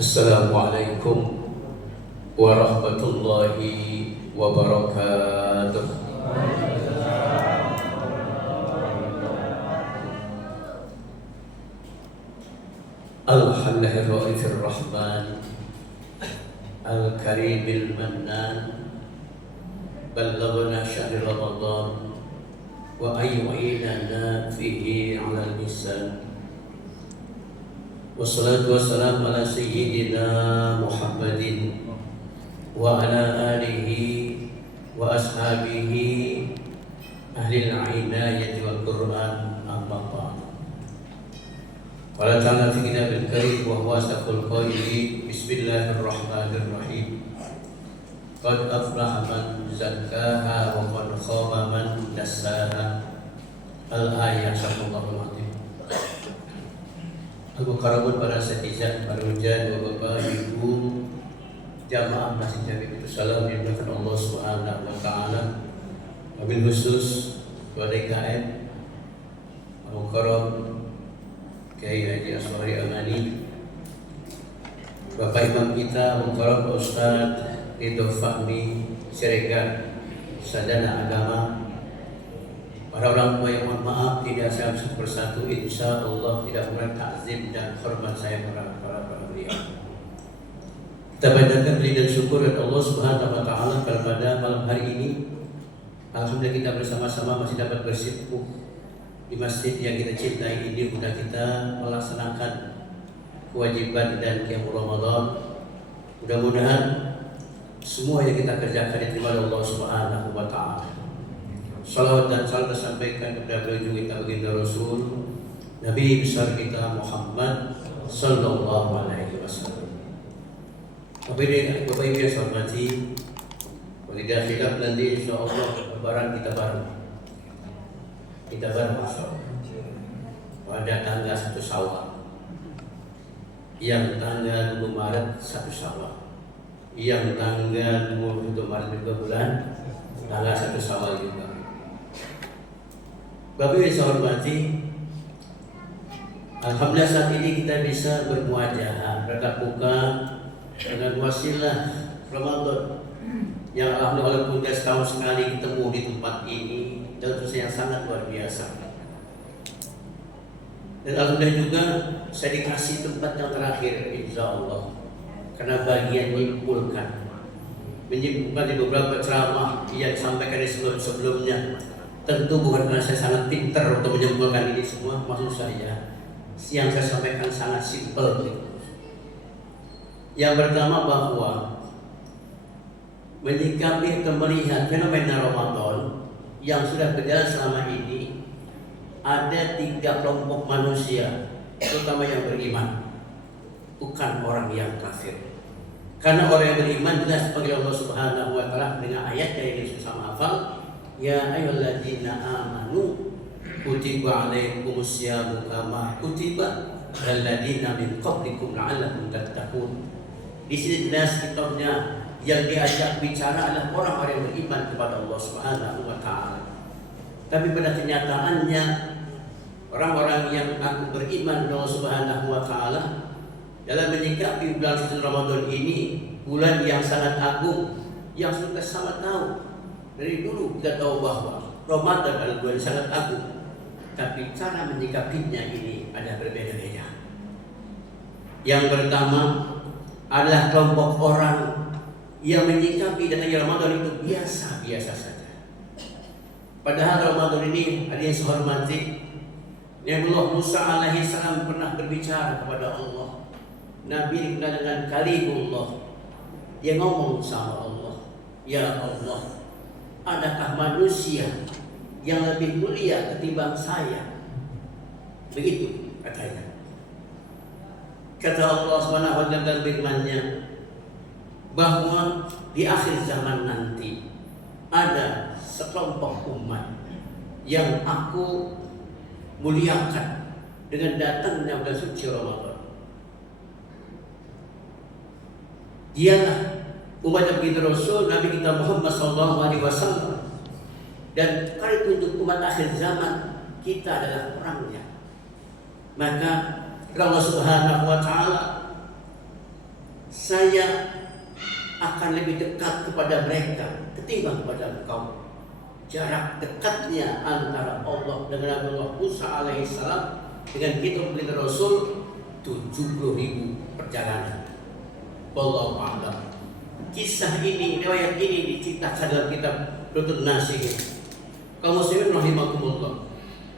Assalamualaikum warahmatullahi wabarakatuh. Alhamdulillahir rahman al-karimil mannan ballaghna syahr ramadan wa ayyu'inana fihi 'ala al-lisan. Wassalatu wassalamu ala sayyidina Muhammadin wa ala alihi wa ashabihi ahli al-inayati wal Qur'an, amma ba'd. Qala ta'ala fi kitabil karim wa huwa asdaqul qaili, bismillahirrahmanirrahim. Qad aflaha man zakkaha wa qad khaba man dassaha. Al-ayat sallallahu alaihi. Al-Mukarramun para satizat, para hujan, bapak, ibu, jamaah masjid Jami itu salam dimuliakan Allah Subhanahu wa taala. Wabil khusus kepada IKM Al-Mukarram Kiai Haji Aswari Amani, Bapak Imam kita Al-Mukarram Ustaz Ridho Fahmi Siregar, Sadana Agama, para orang tua yang mohon maaf tidak saya satu persatu, insya Allah tidak kurang takzim dan hormat saya para beliau. Kita panjatkan puji dan syukur kepada Allah Subhanahu wa taala pada malam hari ini. Alhamdulillah kita bersama-sama masih dapat bersikukuh di masjid yang kita cintai ini, mudah kita melaksanakan kewajiban dan qiyamul Ramadan. Mudah-mudahan semua yang kita kerjakan diterima oleh Allah Subhanahu wa taala. Salawat dan salam disampaikan kepada beliau kita baginda Rasul Nabi besar kita Muhammad sallallahu alaihi wasallam. Bapak Ibu yang saya hormati, tidak silap nanti insyaallah lebaran kita baru masyaallah pada tanggal 1 Syawal, yang tanggal 2 Maret 1 Syawal, yang tanggal 21 Maret juga bulan tanggal 1 Syawal juga. Bapak Ibu yang saya hormati, alhamdulillah saat ini kita bisa bermuajahah, bertatap muka dengan wasilah Ramadan yang alhamdulillah walaupun setahun sekali ketemu di tempat ini, dan itu yang sangat luar biasa. Dan alhamdulillah juga saya dikasih tempat yang terakhir insya Allah, karena bagian menyimpulkan di beberapa ceramah yang disampaikan di sebelumnya. Tentu bukan karena saya sangat pintar untuk menyimpulkan ini semua, maksud saya yang saya sampaikan sangat simpel. Yang pertama, bahwa menyikapi atau melihat fenomena Ramadan yang sudah berjalan selama ini, ada 3 kelompok manusia, terutama yang beriman, bukan orang yang kafir. Karena orang yang beriman jelas sebagai Allah Subhanahu wa taala dengan ayat yang sama hafal, ya ayyuhalladzina amanu kutiba alaikumus syamu kama kutiba alal ladzina min qablikum la'allakum tattaqun. Di sini jelas kitabnya yang diajak bicara adalah orang-orang yang beriman kepada Allah Subhanahu wa taala. Tapi pada kenyataannya orang-orang yang aku beriman kepada Allah Subhanahu wa taala dalam menyikapi bulan suci Ramadan ini, bulan yang sangat agung, yang sudah sama tahu dari dulu kita tahu bahwa Ramadan adalah bulan sangat agung, tapi cara menyikapinya ini ada berbeda-beda. Yang pertama adalah kelompok orang yang menyikapi datangnya Ramadan itu biasa-biasa saja. Padahal Ramadan ini ada yang saya hormati, Nabiullah Musa alaihi salam pernah berbicara kepada Allah. Nabi dikenal dengan kalimullah. Dia ngomong sama Allah, ya Allah, adakah manusia yang lebih mulia ketimbang saya? Begitu katanya. Kata Allah Subhanahu wa taala dalam firman-Nya bahwa di akhir zaman nanti ada sekelompok umat yang aku muliakan dengan datangnya bulan suci Ramadan. Dialah umat Nabi Rasul Nabi kita Muhammad SAW, dan kali itu untuk umat akhir zaman kita adalah orangnya. Maka Allah Subhanahu wa taala saya akan lebih dekat kepada mereka ketimbang kepada engkau. Jarak dekatnya antara Allah dengan Allah Musa alaihissalam dengan kita beli Rasul 70.000 perjalanan. Wallahu a'lam. Kisah ini, riwayat ini diceritakan dalam kitab Rutun Nasihin. Kaum muslimin rahimakumullah.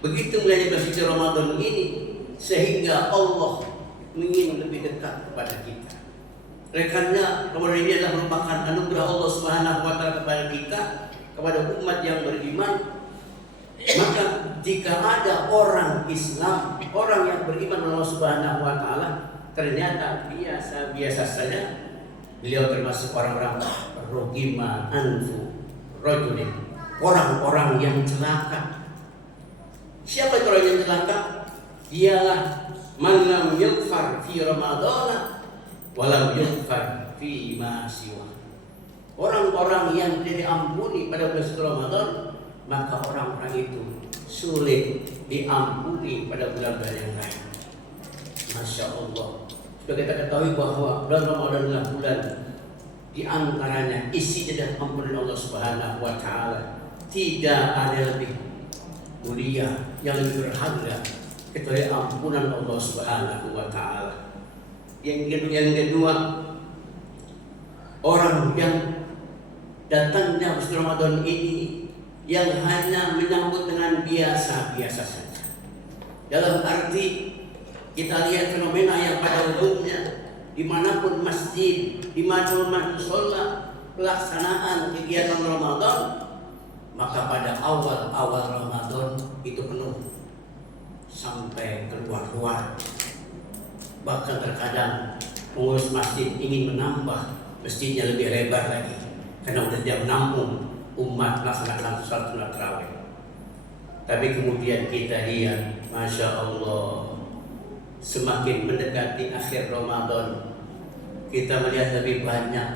Begitu mulai bersuci Ramadan ini sehingga Allah ingin lebih dekat kepada kita. Rekannya, Ramadan ini adalah merupakan anugerah Allah Subhanahu wa taala kepada kita, kepada umat yang beriman. Maka jika ada orang Islam, orang yang beriman dengan Allah Subhanahu wa taala, ternyata biasa-biasa saja, beliau termasuk orang-orang rogima anfu rajulin, orang-orang yang celaka. Siapa itu orang yang celaka? Dialah man lam yughfar fi Ramadan wa lam yughfar fi ma siwa. Orang-orang yang tidak diampuni pada bulan Ramadan, maka orang-orang itu sulit diampuni pada bulan-bulan yang lain. Masya Allah. Sudah kita ketahui bahwa bulan Ramadan adalah bulan di antaranya isi dan ampunan Allah Subhanahu wa taala. Tidak ada lebih mulia, yang lebih berharga kecuali ampunan Allah Subhanahu wa taala. Yang kedua, orang yang datangnya bulan Ramadan ini yang hanya menyambut dengan biasa-biasa saja. Dalam arti kita lihat fenomena yang pada umumnya dimanapun masjid, dimanapun musola, pelaksanaan kegiatan Ramadan, maka pada awal Ramadan itu penuh sampai keluar-luar. Bahkan terkadang pengurus masjid ingin menambah masjidnya lebih lebar lagi karena sudah jam nampung umat melaksanakan sholat sunat tarawih. Tapi kemudian kita lihat, Masya Allah, semakin mendekati akhir Ramadan, kita melihat lebih banyak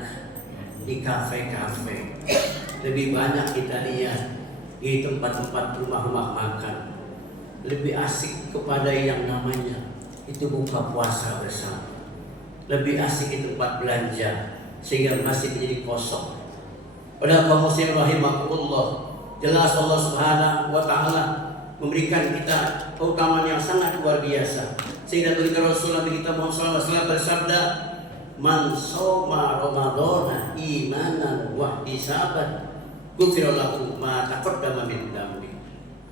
di kafe-kafe, lebih banyak kita lihat di tempat-tempat rumah-rumah makan. Lebih asik kepada yang namanya itu buka puasa bersama. Lebih asik di tempat belanja sehingga masih menjadi kosong. Padahal kaum muslimin rahimakumullah, jelas Allah Subhanahu wa taala memberikan kita keutamaan yang sangat luar biasa. Sehingga dari Rasulullah kita Muhammad SAW bersabda, "Man shoma Ramadhana imanan wa ihtisaban, ghufira lahu ma taqaddama min dhanbi."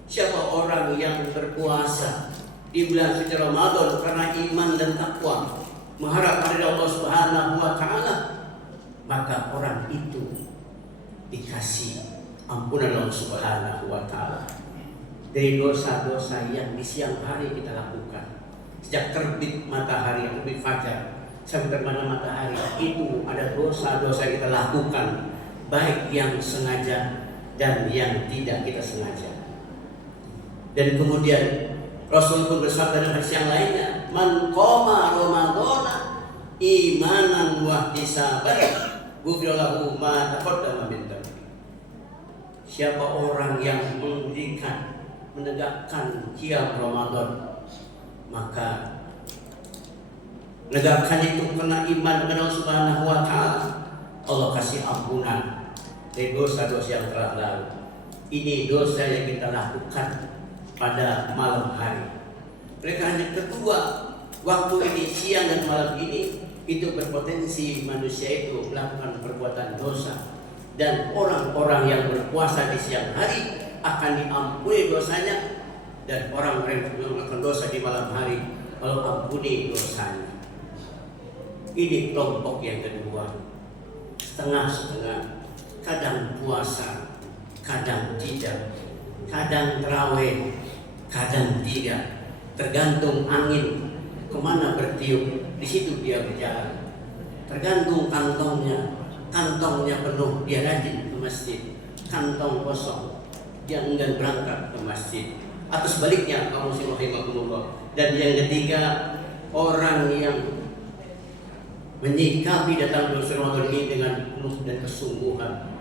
Siapa orang yang berpuasa di bulan suci Ramadan karena iman dan takwa, mengharap dari Allah Subhanahu wa taala, maka orang itu dikasih ampunan Allah Subhanahu wa taala dari dosa-dosa yang di siang hari kita lakukan. Sejak terbit matahari atau terbit fajar sampai terbenam matahari, itu ada dosa-dosa yang kita lakukan, baik yang sengaja dan yang tidak kita sengaja. Dan kemudian Rasul pun bersabda dalam hadis yang lainnya, "Man qama Ramadhana imanan wa ihtisaban, ghufira lahu ma taqaddama min dhanbi." Siapa orang yang menegakkan qiyam Ramadan, maka menegakkan itu kena iman kepada Allah Subhanahu wa taala, Allah kasih ampunan dari dosa-dosa yang telah lalu. Ini dosa yang kita lakukan pada malam hari. Oleh karena kedua, waktu ini siang dan malam ini itu berpotensi manusia itu melakukan perbuatan dosa, dan orang-orang yang berpuasa di siang hari akan diampuni dosanya, dan orang-orang yang melakukan dosa di malam hari Allah ampuni dosanya. Ini kelompok yang kedua, setengah-setengah, kadang puasa, kadang tidak, kadang tarawih, kadang tidak, tergantung angin kemana bertiup, di situ dia berjalan. Tergantung kantongnya penuh, dia rajin ke masjid. Kantong kosong, dia enggan berangkat ke masjid. Atau sebaliknya, kaum muslimin rahimakumullah. Dan yang ketiga, orang yang menyikapi datang bulan Ramadan ini dengan penuh dan kesungguhan,